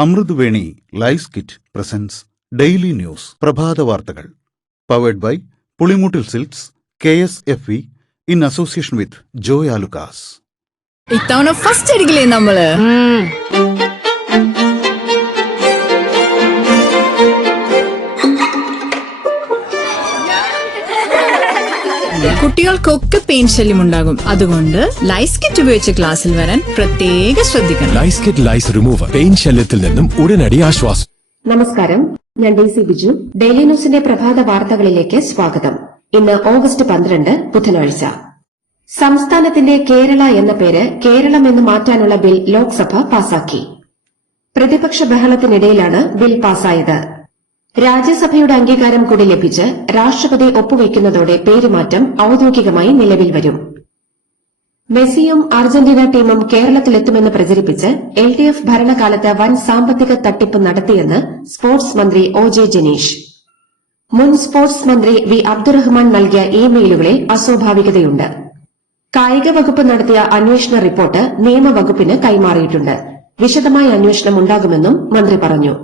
Amruthaveni lice kit presents daily news പ്രഭാത വാർത്തകൾ powered by Pulimoottil silks KSFE in association with Joy Alukkas. ഇത്തവണ first അടിക്കില്ലേ നമ്മള്? കുട്ടികൾക്കൊക്കെ പെയിൻ ശല്യം ഉണ്ടാകും. അതുകൊണ്ട് ലൈസ് കിറ്റ് ഉപയോഗിച്ച് ക്ലാസ്സിൽ വരാൻ പ്രത്യേക ശ്രദ്ധിക്കണം. ലൈസ് കിറ്റ് ലൈസ് റിമൂവർ പെയിൻ ശല്യത്തിൽ നിന്നും ഉടനടി ആശ്വാസം. നമസ്കാരം, ഞാൻ ഡെയ്സി ബിജു. ഡെയിലി ന്യൂസിന്റെ പ്രഭാത വാർത്തകളിലേക്ക് സ്വാഗതം. ഇന്ന് ഓഗസ്റ്റ് 12 ബുധനാഴ്ച. സംസ്ഥാനത്തിന്റെ കേരള എന്ന പേര് കേരളം എന്ന് മാറ്റാനുള്ള ബിൽ ലോക്സഭ പാസാക്കി. പ്രതിപക്ഷ ബഹളത്തിനിടയിലാണ് ബിൽ പാസായത്. രാജ്യസഭയുടെ അംഗീകാരം കൂടി ലഭിച്ച് രാഷ്ട്രപതി ഒപ്പുവയ്ക്കുന്നതോടെ പേരുമാറ്റം ഔദ്യോഗികമായി നിലവിൽ വരും. മെസ്സിയും അർജന്റീന ടീമും കേരളത്തിലെത്തുമെന്ന് പ്രചരിപ്പിച്ച് LDF ഭരണകാലത്ത് വൻ സാമ്പത്തിക തട്ടിപ്പ് നടത്തിയെന്ന് സ്പോർട്സ് മന്ത്രി OJ ജനീഷ്. മുൻ സ്പോർട്സ് മന്ത്രി V അബ്ദുറഹ്മാൻ നൽകിയ ഇമെയിലുകളിൽ അസ്വാഭാവികതയുണ്ട്. കായിക വകുപ്പ് നടത്തിയ അന്വേഷണ റിപ്പോർട്ട് നിയമവകുപ്പിന് കൈമാറിയിട്ടുണ്ട്. വിശദമായ അന്വേഷണം ഉണ്ടാകുമെന്നും മന്ത്രി പറഞ്ഞു.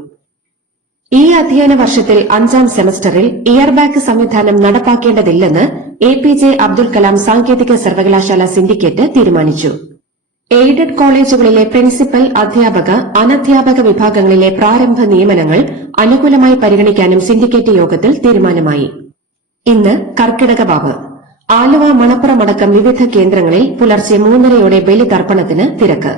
ഈ അധ്യയന വർഷത്തിൽ 5ാം സെമസ്റ്ററിൽ ഇയർ ബാഗ് സംവിധാനം നടപ്പാക്കേണ്ടതില്ലെന്ന് APJ അബ്ദുൽ കലാം സാങ്കേതിക സർവകലാശാല സിൻഡിക്കേറ്റ് തീരുമാനിച്ചു. എയ്ഡഡ് കോളേജുകളിലെ പ്രിൻസിപ്പൽ, അധ്യാപക, അനധ്യാപക വിഭാഗങ്ങളിലെ പ്രാരംഭ നിയമനങ്ങൾ അനുകൂലമായി പരിഗണിക്കാനും സിൻഡിക്കേറ്റ് യോഗത്തിൽ തീരുമാനമായി. ഇന്ന് കർക്കിടക വാവ്. ആലുവ, മണപ്പുറം അടക്കം വിവിധ കേന്ദ്രങ്ങളിൽ പുലർച്ചെ 3:30 ബലിതർപ്പണത്തിന് തിരക്ക്.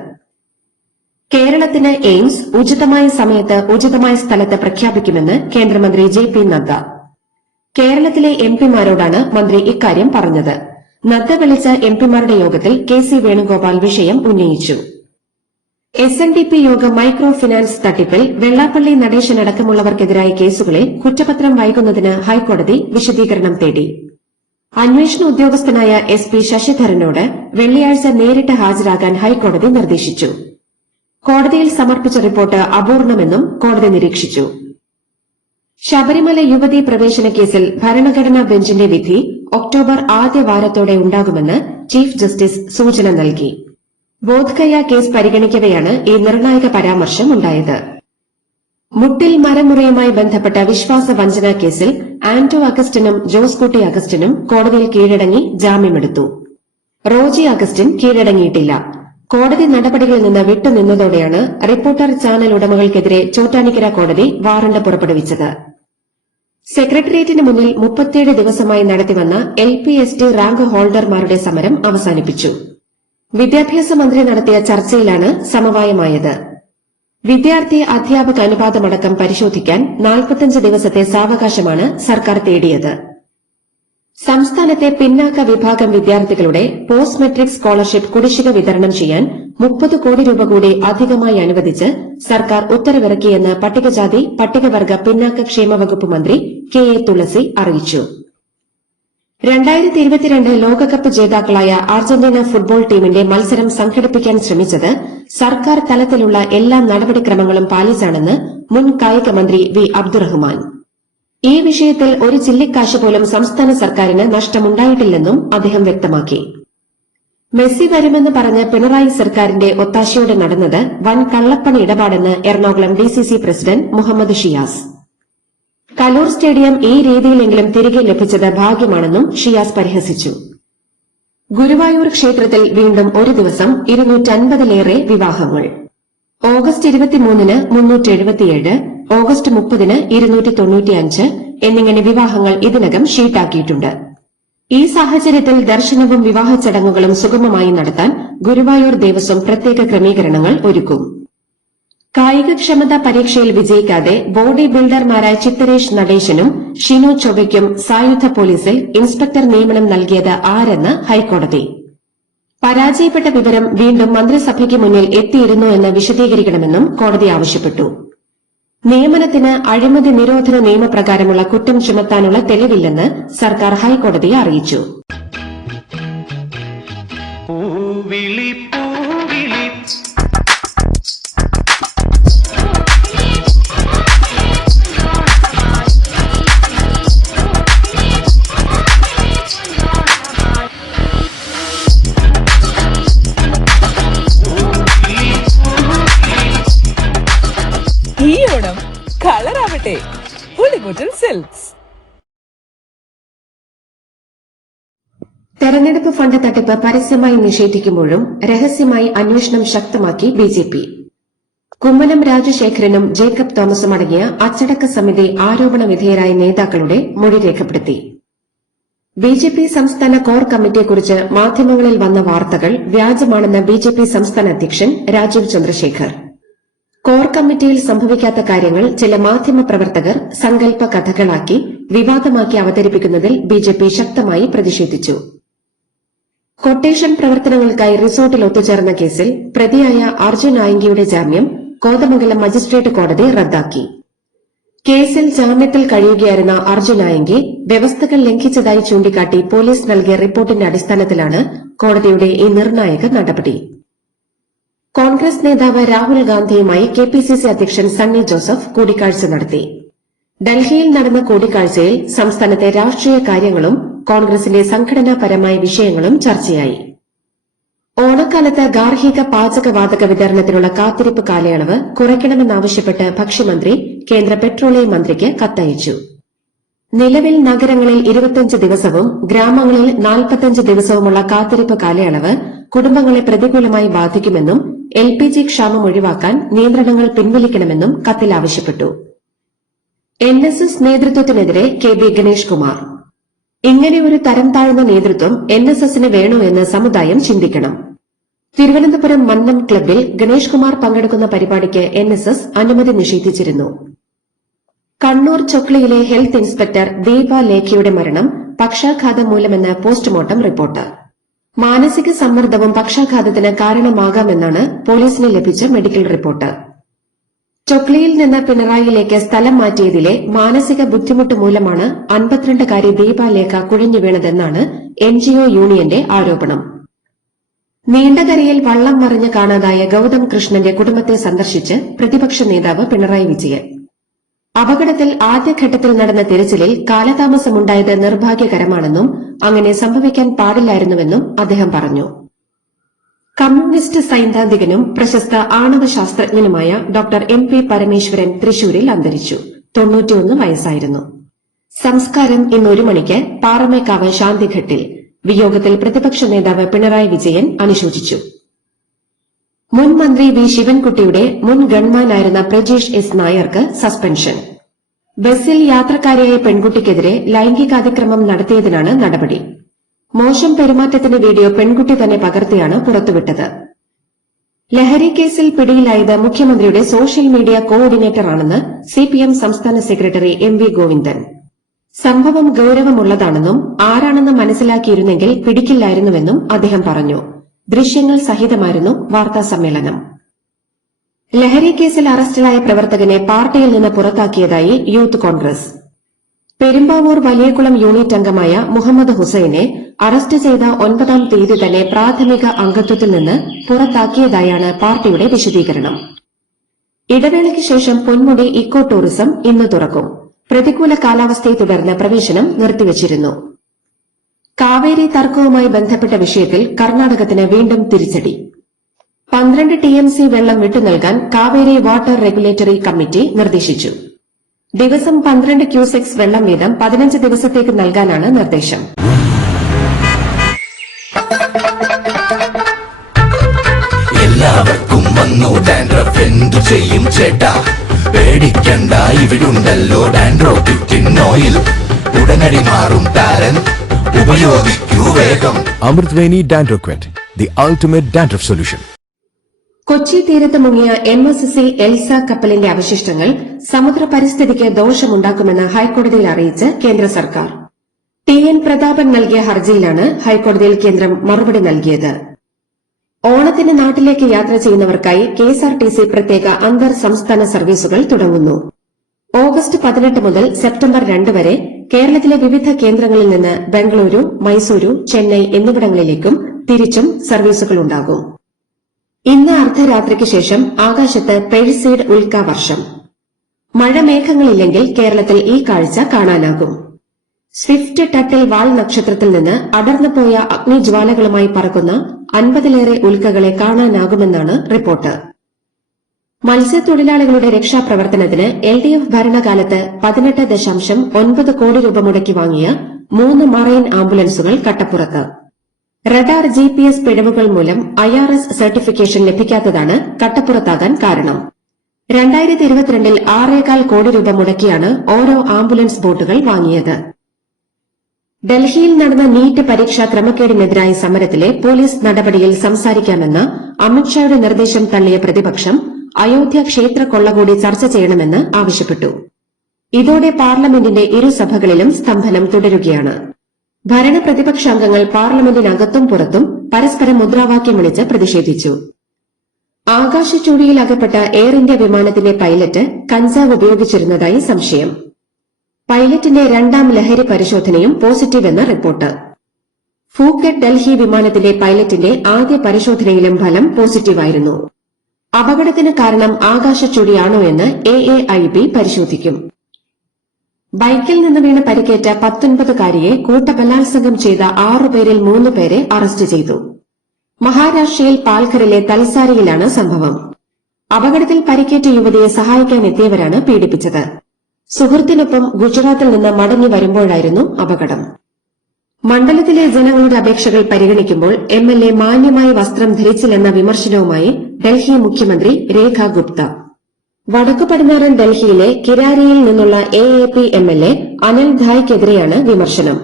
കേരളത്തിന് എയിംസ് ഉചിതമായ സമയത്ത് ഉചിതമായ സ്ഥലത്ത് പ്രഖ്യാപിക്കുമെന്ന് കേന്ദ്രമന്ത്രി JP നദ്ദ. കേരളത്തിലെ MPമാരോടാണ് മന്ത്രി ഇക്കാര്യം പറഞ്ഞത്. നദ്ദ വിളിച്ച MPമാരുടെ യോഗത്തിൽ KC വേണുഗോപാൽ വിഷയം ഉന്നയിച്ചു. SNDP യോഗം മൈക്രോ ഫിനാൻസ് തട്ടിപ്പിൽ വെള്ളാപ്പള്ളി നടേശനടക്കമുള്ളവർക്കെതിരായ കേസുകളിൽ കുറ്റപത്രം വൈകുന്നതിന് ഹൈക്കോടതി വിശദീകരണം തേടി. അന്വേഷണ ഉദ്യോഗസ്ഥനായ SP ശശിധരനോട് വെള്ളിയാഴ്ച നേരിട്ട് ഹാജരാകാൻ ഹൈക്കോടതി നിർദ്ദേശിച്ചു. കോടതിയിൽ സമർപ്പിച്ച റിപ്പോർട്ട് അപൂർണമെന്നും കോടതി നിരീക്ഷിച്ചു. ശബരിമല യുവതീ പ്രവേശന കേസിൽ ഭരണഘടനാ ബെഞ്ചിന്റെ വിധി ഒക്ടോബർ ആദ്യ വാരത്തോടെ ഉണ്ടാകുമെന്ന് ചീഫ് ജസ്റ്റിസ് സൂചന നൽകി. ബോധ്ഗയ കേസ് പരിഗണിക്കവെയാണ് ഈ നിർണായക പരാമർശം ഉണ്ടായത്. മുട്ടിൽ മരമുറിയുമായി ബന്ധപ്പെട്ട വിശ്വാസ വഞ്ചനാ കേസിൽ ആന്റോ അഗസ്റ്റിനും ജോസ് കുട്ടി അഗസ്റ്റിനും കോടതിയിൽ കീഴടങ്ങി ജാമ്യമെടുത്തു. റോജി അഗസ്റ്റിൻ കീഴടങ്ങിയിട്ടില്ല. കോടതി നടപടികളിൽ നിന്ന് വിട്ടുനിന്നതോടെയാണ് റിപ്പോർട്ടർ ചാനൽ ഉടമകൾക്കെതിരെ ചോറ്റാനിക്കര കോടതി വാറണ്ട് പുറപ്പെടുവിച്ചത്. സെക്രട്ടേറിയറ്റിന് മുന്നിൽ 37 ദിവസമായി നടത്തിവന്ന LP-ST റാങ്ക് ഹോൾഡർമാരുടെ സമരം അവസാനിപ്പിച്ചു. വിദ്യാഭ്യാസ മന്ത്രി നടത്തിയ ചർച്ചയിലാണ് സമവായമായത്. വിദ്യാർത്ഥി അധ്യാപക അനുപാതമടക്കം പരിശോധിക്കാൻ 45 ദിവസത്തെ സാവകാശമാണ് സർക്കാർ തേടിയത്. സംസ്ഥാനത്തെ പിന്നാക്ക വിഭാഗം വിദ്യാർത്ഥികളുടെ പോസ്റ്റ് മെട്രിക് സ്കോളർഷിപ്പ് കുടിശ്ശിക വിതരണം ചെയ്യാൻ 30 കോടി രൂപ കൂടി അധികമായി അനുവദിച്ച് സർക്കാർ ഉത്തരവിറക്കിയെന്ന് പട്ടികജാതി പട്ടികവർഗ പിന്നാക്ക ക്ഷേമ വകുപ്പ് മന്ത്രി KA തുളസി അറിയിച്ചു. 2022 ലോകകപ്പ് ജേതാക്കളായ അർജന്റീന ഫുട്ബോൾ ടീമിന്റെ മത്സരം സംഘടിപ്പിക്കാൻ ശ്രമിച്ചത് സർക്കാർ തലത്തിലുള്ള എല്ലാ നടപടിക്രമങ്ങളും പാലിച്ചാണെന്ന് മുൻ കായിക മന്ത്രി V അബ്ദുറഹ്മാൻ. ഈ വിഷയത്തിൽ ഒരു ചില്ലിക്കാശ് പോലും സംസ്ഥാന സർക്കാരിന് നഷ്ടമുണ്ടായിട്ടില്ലെന്നും അദ്ദേഹം വ്യക്തമാക്കി. മെസ്സി വരുമെന്ന് പറഞ്ഞ് പിണറായി സർക്കാരിന്റെ ഒത്താശയോടെ നടന്നത് വൻ കള്ളപ്പണ ഇടപാടെന്ന് Ernakulam DCC president Muhammad Shiyas. Kaloor stadium ഈ രീതിയിലെങ്കിലും തിരികെ ലഭിച്ചത് ഭാഗ്യമാണെന്നും ഷിയാസ് പരിഹസിച്ചു. ഗുരുവായൂർ ക്ഷേത്രത്തിൽ വീണ്ടും ഒരു ദിവസം 250-ലേറെ വിവാഹങ്ങൾ. ഓഗസ്റ്റ് 23-ന് 377, ഓഗസ്റ്റ് 30-ന് 295 എന്നിങ്ങനെ വിവാഹങ്ങൾ ഇതിനകം ഷീട്ടാക്കിയിട്ടുണ്ട്. ഈ സാഹചര്യത്തിൽ ദർശനവും വിവാഹ ചടങ്ങുകളും സുഗമമായി നടത്താൻ ഗുരുവായൂർ ദേവസ്വം പ്രത്യേക ക്രമീകരണങ്ങൾ ഒരുക്കും. കായികക്ഷമതാ പരീക്ഷയിൽ വിജയിക്കാതെ ബോഡി ബിൽഡർമാരായ ചിത്തരേഷ് നടേശനും ഷിനു ചൊവ്വയ്ക്കും സായുധ പോലീസിൽ ഇൻസ്പെക്ടർ നിയമനം നൽകിയത് ആരെന്ന് ഹൈക്കോടതി. പരാജയപ്പെട്ട വിവരം വീണ്ടും മന്ത്രിസഭയ്ക്ക് മുന്നിൽ എത്തിയിരുന്നു എന്ന് വിശദീകരിക്കണമെന്നും കോടതി ആവശ്യപ്പെട്ടു. നിയമനത്തിന് അഴിമതി നിരോധന നിയമപ്രകാരമുള്ള കുറ്റം ചുമത്താനുള്ള തെളിവില്ലെന്ന് സർക്കാർ ഹൈക്കോടതിയെ അറിയിച്ചു. ഈ ഓണം കളറാവട്ടെ പുളിമുട്ടിൽ സിൽക്സ്. തെരഞ്ഞെടുപ്പ് ഫണ്ട് തട്ടിപ്പ് പരസ്യമായി നിഷേധിക്കുമ്പോഴും രഹസ്യമായി അന്വേഷണം ശക്തമാക്കി ബിജെപി. കുമ്മനം രാജശേഖരനും ജേക്കബ് തോമസും അടങ്ങിയ അച്ചടക്ക സമിതി ആരോപണ വിധേയരായ നേതാക്കളുടെ മൊഴി രേഖപ്പെടുത്തി. ബിജെപി സംസ്ഥാന കോർ കമ്മിറ്റിയെക്കുറിച്ച് മാധ്യമങ്ങളിൽ വന്ന വാർത്തകൾ വ്യാജമാണെന്ന് ബിജെപി സംസ്ഥാന അധ്യക്ഷൻ രാജീവ് ചന്ദ്രശേഖർ. കോർ കമ്മിറ്റിയിൽ സംഭവിക്കാത്ത കാര്യങ്ങൾ ചില മാധ്യമപ്രവർത്തകർ സങ്കല്പ കഥകളാക്കി വിവാദമാക്കി അവതരിപ്പിക്കുന്നതിൽ ബിജെപി ശക്തമായി പ്രതിഷേധിച്ചു. കൊട്ടേഷൻ പ്രവർത്തനങ്ങൾക്കായി റിസോർട്ടിൽ ഒത്തുചേർന്ന കേസിൽ പ്രതിയായ അർജുൻ ആയങ്കിയുടെ ജാമ്യം കോതമംഗലം മജിസ്ട്രേറ്റ് കോടതി റദ്ദാക്കി. കേസിൽ ജാമ്യത്തിൽ കഴിയുകയായിരുന്ന അർജുൻ ആയങ്കി വ്യവസ്ഥകൾ ലംഘിച്ചതായി ചൂണ്ടിക്കാട്ടി പോലീസ് നൽകിയ റിപ്പോർട്ടിന്റെ അടിസ്ഥാനത്തിലാണ് കോടതിയുടെ ഈ നിർണായക നടപടി. കോൺഗ്രസ് നേതാവ് രാഹുൽ ഗാന്ധിയുമായി കെപിസിസി അധ്യക്ഷൻ സണ്ണി ജോസഫ് കൂടിക്കാഴ്ച നടത്തി. ഡൽഹിയിൽ നടന്ന കൂടിക്കാഴ്ചയിൽ സംസ്ഥാനത്തെ രാഷ്ട്രീയ കാര്യങ്ങളും കോൺഗ്രസിന്റെ സംഘടനാപരമായ വിഷയങ്ങളും ചർച്ചയായി. ഓണക്കാലത്ത് ഗാർഹിക പാചകവാതക വിതരണത്തിനുള്ള കാത്തിരിപ്പ് കാലയളവ് കുറയ്ക്കണമെന്നാവശ്യപ്പെട്ട് ഭക്ഷ്യമന്ത്രി കേന്ദ്ര പെട്രോളിയം മന്ത്രിക്ക് കത്തയച്ചു. നിലവിൽ നഗരങ്ങളിൽ 25 ദിവസവും ഗ്രാമങ്ങളിൽ 45 ദിവസവുമുള്ള കാത്തിരിപ്പ് കാലയളവ് കുടുംബങ്ങളെ പ്രതികൂലമായി ബാധിക്കുമെന്നും LPG ക്ഷാമം ഒഴിവാക്കാൻ നിയന്ത്രണങ്ങൾ പിൻവലിക്കണമെന്നും കത്തിൽ ആവശ്യപ്പെട്ടു. NSS നേതൃത്വത്തിനെതിരെ KB Ganesh Kumar. ഇങ്ങനെ ഒരു തരം താഴ്ന്ന നേതൃത്വം NSSന് വേണോ എന്ന് സമുദായം ചിന്തിക്കണം. തിരുവനന്തപുരം മന്നം ക്ലബ്ബിൽ ഗണേഷ് കുമാർ പങ്കെടുക്കുന്ന പരിപാടിക്ക് NSS അനുമതി നിഷേധിച്ചിരുന്നു. കണ്ണൂർ ചൊക്ലിയിലെ ഹെൽത്ത് ഇൻസ്പെക്ടർ ദീപ ലേഖയുടെ മരണം പക്ഷാഘാതം മൂലമെന്ന് പോസ്റ്റ്മോർട്ടം റിപ്പോർട്ട്. മാനസിക സമ്മർദ്ദവും പക്ഷാഘാതത്തിന് കാരണമാകാമെന്നാണ് പോലീസിന് ലഭിച്ച മെഡിക്കൽ റിപ്പോർട്ട്. ചൊക്ലിയിൽ നിന്ന് പിണറായിയിലേക്ക് സ്ഥലം മാറ്റിയതിലെ മാനസിക ബുദ്ധിമുട്ട് മൂലമാണ് 52കാരി ദീപ ലേഖ കുഴഞ്ഞു വീണതെന്നാണ് NGO യൂണിയന്റെ ആരോപണം. നീണ്ടകരയിൽ വള്ളം മറിഞ്ഞ് കാണാതായ ഗൌതം കൃഷ്ണന്റെ കുടുംബത്തെ സന്ദർശിച്ച് പ്രതിപക്ഷ നേതാവ് പിണറായി വിജയൻ. അപകടത്തിൽ ആദ്യഘട്ടത്തിൽ നടന്ന തിരച്ചിലിൽ കാലതാമസമുണ്ടായത് നിർഭാഗ്യകരമാണെന്നും അങ്ങനെ സംഭവിക്കാൻ പാടില്ലായിരുന്നുവെന്നും അദ്ദേഹം പറഞ്ഞു. കമ്മ്യൂണിസ്റ്റ് സൈദ്ധാന്തികനും പ്രശസ്ത ആണവ ശാസ്ത്രജ്ഞനുമായ ഡോക്ടർ MP പരമേശ്വരൻ തൃശൂരിൽ അന്തരിച്ചു. 91 വയസ്സായിരുന്നു. സംസ്കാരം ഇന്ന് 1 മണിക്ക് പാറമേക്കാവ് ശാന്തിഘട്ടിൽ. വിയോഗത്തിൽ പ്രതിപക്ഷ നേതാവ് പിണറായി വിജയൻ അനുശോചിച്ചു. മുൻ മന്ത്രി വി ശിവൻകുട്ടിയുടെ മുൻ ഗൺമാനായിരുന്ന പ്രജീഷ് S നായർക്ക് സസ്പെൻഷൻ. ബസ്സിൽ യാത്രക്കാരിയായ പെൺകുട്ടിക്കെതിരെ ലൈംഗികാതിക്രമം നടത്തിയതിനാണ് നടപടി. മോശം പെരുമാറ്റത്തിന്റെ വീഡിയോ പെൺകുട്ടി തന്നെ പകർത്തിയാണ് പുറത്തുവിട്ടത്. ലഹരി കേസിൽ പിടിയിലായത് മുഖ്യമന്ത്രിയുടെ സോഷ്യൽ മീഡിയ കോർഡിനേറ്ററാണെന്ന് CPM സംസ്ഥാന സെക്രട്ടറി MV ഗോവിന്ദൻ. സംഭവം ഗൌരവമുള്ളതാണെന്നും ആരാണെന്ന് മനസ്സിലാക്കിയിരുന്നെങ്കിൽ പിടിക്കില്ലായിരുന്നുവെന്നും അദ്ദേഹം പറഞ്ഞു. ദൃശ്യങ്ങൾ സഹിതമായിരുന്നു വാർത്താസമ്മേളനം. ലഹരി കേസിൽ അറസ്റ്റിലായ പ്രവർത്തകനെ പാർട്ടിയിൽ നിന്ന് പുറത്താക്കിയതായി യൂത്ത് കോൺഗ്രസ്. പെരുമ്പാവൂർ വലിയകുളം യൂണിറ്റ് അംഗമായ മുഹമ്മദ് ഹുസൈനെ അറസ്റ്റ് ചെയ്ത 9-ാം തീയതി തന്നെ പ്രാഥമിക അംഗത്വത്തിൽ നിന്ന് പുറത്താക്കിയതായാണ് പാർട്ടിയുടെ വിശദീകരണം. ഇടവേളയ്ക്ക് ശേഷം പൊന്മുടി ഇക്കോ ടൂറിസം ഇന്ന് തുറക്കും. പ്രതികൂല കാലാവസ്ഥയെ തുടർന്ന് പ്രവേശനം നിർത്തിവച്ചിരുന്നു. കാവേരി തർക്കവുമായി ബന്ധപ്പെട്ട വിഷയത്തിൽ കർണാടകത്തിന് വീണ്ടും തിരിച്ചടി. 12 TMC വെള്ളം വിട്ടുനൽകാൻ കാവേരി വാട്ടർ റെഗുലേറ്ററി കമ്മിറ്റി നിർദ്ദേശിച്ചു. ദിവസം 12 ക്യൂസെക്സ് വെള്ളം വീതം 15 ദിവസത്തേക്ക് നൽകാനാണ് നിർദ്ദേശം. എല്ലാവർക്കും വന്നു ഡാൻഡ്രഫ് എന്തു ചെയ്യും ചേട്ടാ, പേടിക്കണ്ട ഇവിടുണ്ടല്ലോ ഡാൻഡ്രോക്കിൻ ഓയിൽ, ഉടനടി മാറും താരൻ, ഉപയോഗിക്കൂ വേഗം. അമൃത്വേനി ഡാൻഡ്രോക്വെറ്റ്, the ultimate dandruff solution. Kochi തീരത്ത് മുങ്ങിയ MSC എൽസ കപ്പലിന്റെ അവശിഷ്ടങ്ങൾ സമുദ്ര പരിസ്ഥിതിക്ക് ദോഷമുണ്ടാക്കുമെന്ന് ഹൈക്കോടതിയിൽ അറിയിച്ച് കേന്ദ്ര സർക്കാർ. TN പ്രതാപൻ നൽകിയ ഹർജിയിലാണ് ഹൈക്കോടതിയിൽ കേന്ദ്രം മറുപടി നൽകിയത്. ഓണത്തിന് നാട്ടിലേക്ക് യാത്ര ചെയ്യുന്നവർക്കായി KSRTC പ്രത്യേക അന്തർ സംസ്ഥാന സർവീസുകൾ തുടങ്ങുന്നു. ഓഗസ്റ്റ് 18 മുതൽ സെപ്റ്റംബർ 2 വരെ കേരളത്തിലെ വിവിധ കേന്ദ്രങ്ങളിൽ നിന്ന് ബംഗളൂരു, മൈസൂരു, ചെന്നൈ എന്നിവിടങ്ങളിലേക്കും തിരിച്ചും സർവീസുകളുണ്ടാകും. ഇന്ന് അർദ്ധരാത്രിക്ക് ശേഷം ആകാശത്ത് പെഴ്സീഡ് ഉൽക്കാവർഷം. മഴമേഘങ്ങളില്ലെങ്കിൽ കേരളത്തിൽ ഈ കാഴ്ച കാണാനാകും. സ്വിഫ്റ്റ് ടട്ടിൽ വാൾ നക്ഷത്രത്തിൽ നിന്ന് അടർന്നുപോയ അഗ്നിജ്വാലകളുമായി പറക്കുന്ന 50ലേറെ ഉൽക്കകളെ കാണാനാകുമെന്നാണ് റിപ്പോർട്ട്. മത്സ്യത്തൊഴിലാളികളുടെ രക്ഷാപ്രവർത്തനത്തിന് LDF ഭരണകാലത്ത് 18.9 കോടി രൂപ മുടക്കി വാങ്ങിയ 3 മറൈൻ ആംബുലൻസുകൾ കട്ടപ്പുറത്ത്. റഡാർ GPS പിഴവുകൾ മൂലം IRS സർട്ടിഫിക്കേഷൻ ലഭിക്കാത്തതാണ് കട്ടപ്പുറത്താകാൻ കാരണം. 2022 6.25 കോടി രൂപ മുടക്കിയാണ് ഓരോ ആംബുലൻസ് ബോട്ടുകൾ വാങ്ങിയത്. ഡൽഹിയിൽ നടന്ന നീറ്റ് പരീക്ഷാ ക്രമക്കേടിനെതിരായ സമരത്തിലെ പോലീസ് നടപടിയിൽ സംസാരിക്കാമെന്ന അമിത്ഷായുടെ നിർദ്ദേശം തള്ളിയ പ്രതിപക്ഷം അയോധ്യ ക്ഷേത്ര കൊള്ളകൂടി ചർച്ച ചെയ്യണമെന്ന് ആവശ്യപ്പെട്ടു. ഇതോടെ പാർലമെന്റിന്റെ ഇരുസഭകളിലും സ്തംഭനം തുടരുകയാണ്. ഭരണപ്രതിപക്ഷാംഗങ്ങൾ പാർലമെന്റിനകത്തും പുറത്തും പരസ്പരം മുദ്രാവാക്യം വിളിച്ച് പ്രതിഷേധിച്ചു. ആകാശച്ചൂടിയിൽ അകപ്പെട്ട എയർ ഇന്ത്യ വിമാനത്തിന്റെ പൈലറ്റ് കഞ്ചാവ് ഉപയോഗിച്ചിരുന്നതായി സംശയം. പൈലറ്റിന്റെ 2ാം ലഹരി പരിശോധനയും പോസിറ്റീവെന്ന റിപ്പോർട്ട്. ഫൂക്കറ്റ് ഡൽഹി വിമാനത്തിലെ പൈലറ്റിന്റെ ആദ്യ പരിശോധനയിലും ഫലം പോസിറ്റീവായിരുന്നു. അപകടത്തിന് കാരണം ആകാശച്ചൂടിയാണോ എന്ന് AAIB പരിശോധിക്കും. ബൈക്കിൽ നിന്ന് വീണ് പരിക്കേറ്റ 19-കാരിയെ കൂട്ടബലാത്സംഗം ചെയ്ത 6 പേരിൽ 3 പേരെ അറസ്റ്റ് ചെയ്തു. മഹാരാഷ്ട്രയിൽ പാൽഘറിലെ തൽസാരിയിലാണ് സംഭവം. അപകടത്തിൽ പരിക്കേറ്റ യുവതിയെ സഹായിക്കാനെത്തിയവരാണ് പീഡിപ്പിച്ചത്. സുഹൃത്തിനൊപ്പം ഗുജറാത്തിൽ നിന്ന് മടങ്ങി വരുമ്പോഴായിരുന്നു അപകടം. മണ്ഡലത്തിലെ ജനങ്ങളുടെ അപേക്ഷകൾ പരിഗണിക്കുമ്പോൾ MLA മാന്യമായി വസ്ത്രം ധരിച്ചില്ലെന്ന വിമർശനവുമായി ഡൽഹി മുഖ്യമന്ത്രി രേഖ ഗുപ്ത. വടക്കു പടിഞ്ഞാറൻ ഡൽഹിയിലെ കിരാരിയിൽ നിന്നുള്ള AAP MLA അനിൽ ധായ്ക്കെതിരെയാണ് വിമർശനം.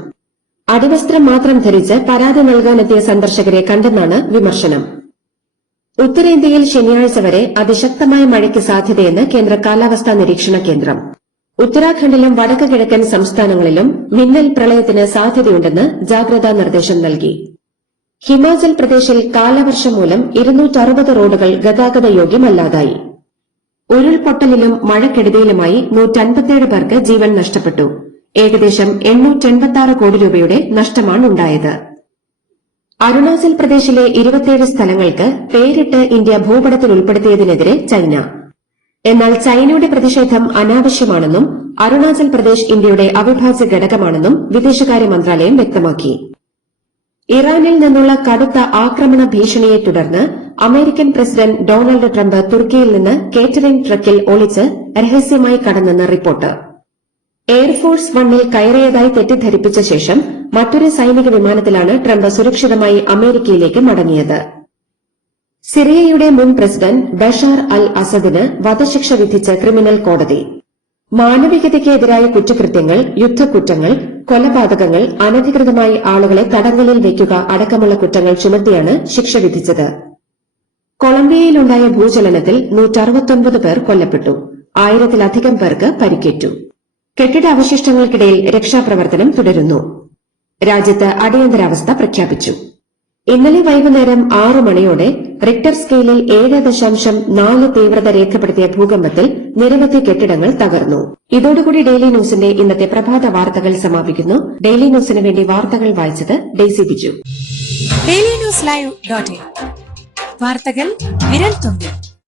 അടിവസ്ത്രം മാത്രം ധരിച്ച് പരാതി നൽകാനെത്തിയ സന്ദർശകരെ കണ്ടെന്നാണ് വിമർശനം. ഉത്തരേന്ത്യയിൽ ശനിയാഴ്ച വരെ അതിശക്തമായ മഴയ്ക്ക് സാധ്യതയെന്ന് കേന്ദ്ര കാലാവസ്ഥാ നിരീക്ഷണ കേന്ദ്രം. ഉത്തരാഖണ്ഡിലും വടക്ക് കിഴക്കൻ സംസ്ഥാനങ്ങളിലും മിന്നൽ പ്രളയത്തിന് സാധ്യതയുണ്ടെന്ന് ജാഗ്രതാ നിർദ്ദേശം നൽകി. ഹിമാചൽ പ്രദേശിൽ കാലവർഷം മൂലം 260 റോഡുകൾ ഗതാഗത യോഗ്യമല്ലാതായി. ഉരുൾപൊട്ടലിലും മഴക്കെടുതിയിലുമായി 157 പേർക്ക് ജീവൻ നഷ്ടപ്പെട്ടു. ഏകദേശം 886 കോടി രൂപയുടെ നഷ്ടമാണുണ്ടായത്. അരുണാചൽ പ്രദേശിലെ 27 സ്ഥലങ്ങൾക്ക് പേരിട്ട് ഇന്ത്യ ഭൂപടത്തിൽ ഉൾപ്പെടുത്തിയതിനെതിരെ ചൈന. എന്നാൽ ചൈനയുടെ പ്രതിഷേധം അനാവശ്യമാണെന്നും അരുണാചൽ പ്രദേശ് ഇന്ത്യയുടെ അവിഭാജ്യ ഘടകമാണെന്നും വിദേശകാര്യ മന്ത്രാലയം വ്യക്തമാക്കി. ഇറാനിൽ നിന്നുള്ള കടുത്ത ആക്രമണ ഭീഷണിയെ തുടർന്ന് അമേരിക്കൻ പ്രസിഡന്റ് ഡൊണാൾഡ് ട്രംപ് തുർക്കിയിൽ നിന്ന് കേറ്ററിംഗ് ട്രക്കിൽ ഒളിച്ച് രഹസ്യമായി കടന്നെന്ന് റിപ്പോർട്ട്. എയർഫോഴ്സ് 1-ൽ കയറിയതായി തെറ്റിദ്ധരിപ്പിച്ച ശേഷം മറ്റൊരു സൈനിക വിമാനത്തിലാണ് ട്രംപ് സുരക്ഷിതമായി അമേരിക്കയിലേക്ക് മടങ്ങിയത്. സിറിയയുടെ മുൻ പ്രസിഡന്റ് ബഷാർ അൽ അസദിന് വധശിക്ഷ വിധിച്ച ക്രിമിനൽ കോടതി. മാനവികതയ്ക്കെതിരായ കുറ്റകൃത്യങ്ങൾ, യുദ്ധക്കുറ്റങ്ങൾ, കൊലപാതകങ്ങൾ, അനധികൃതമായി ആളുകളെ തടങ്കലിൽ വയ്ക്കുക അടക്കമുള്ള കുറ്റങ്ങൾ ചുമത്തിയാണ് ശിക്ഷ വിധിച്ചത്. കൊളംബിയയിലുണ്ടായ ഭൂചലനത്തിൽ 169 പേർ കൊല്ലപ്പെട്ടു. 1000-ലധികം പേർക്ക് പരിക്കേറ്റു. കെട്ടിട അവശിഷ്ടങ്ങൾക്കിടയിൽ രക്ഷാപ്രവർത്തനം തുടരുന്നു. രാജ്യത്ത് അടിയന്തരാവസ്ഥ പ്രഖ്യാപിച്ചു. ഇന്നലെ വൈകുന്നേരം 6 മണിയോടെ റിക്ടർ സ്കെയിലിൽ 7.4 തീവ്രത രേഖപ്പെടുത്തിയ ഭൂകമ്പത്തിൽ നിരവധി കെട്ടിടങ്ങൾ തകർന്നു. ഇതോടുകൂടി ഡെയിലി ന്യൂസിന്റെ ഇന്നത്തെ പ്രഭാത വാർത്തകൾ സമാപിക്കുന്നു. ഡെയിലി ന്യൂസിന് വേണ്ടി വാർത്തകൾ വായിച്ചത് ഡെയ്സി ബിജു. ഡെയിലി ന്യൂസ് ലൈവ്.in വാർത്തകൾ വിരൽ തുമ്പിൽ.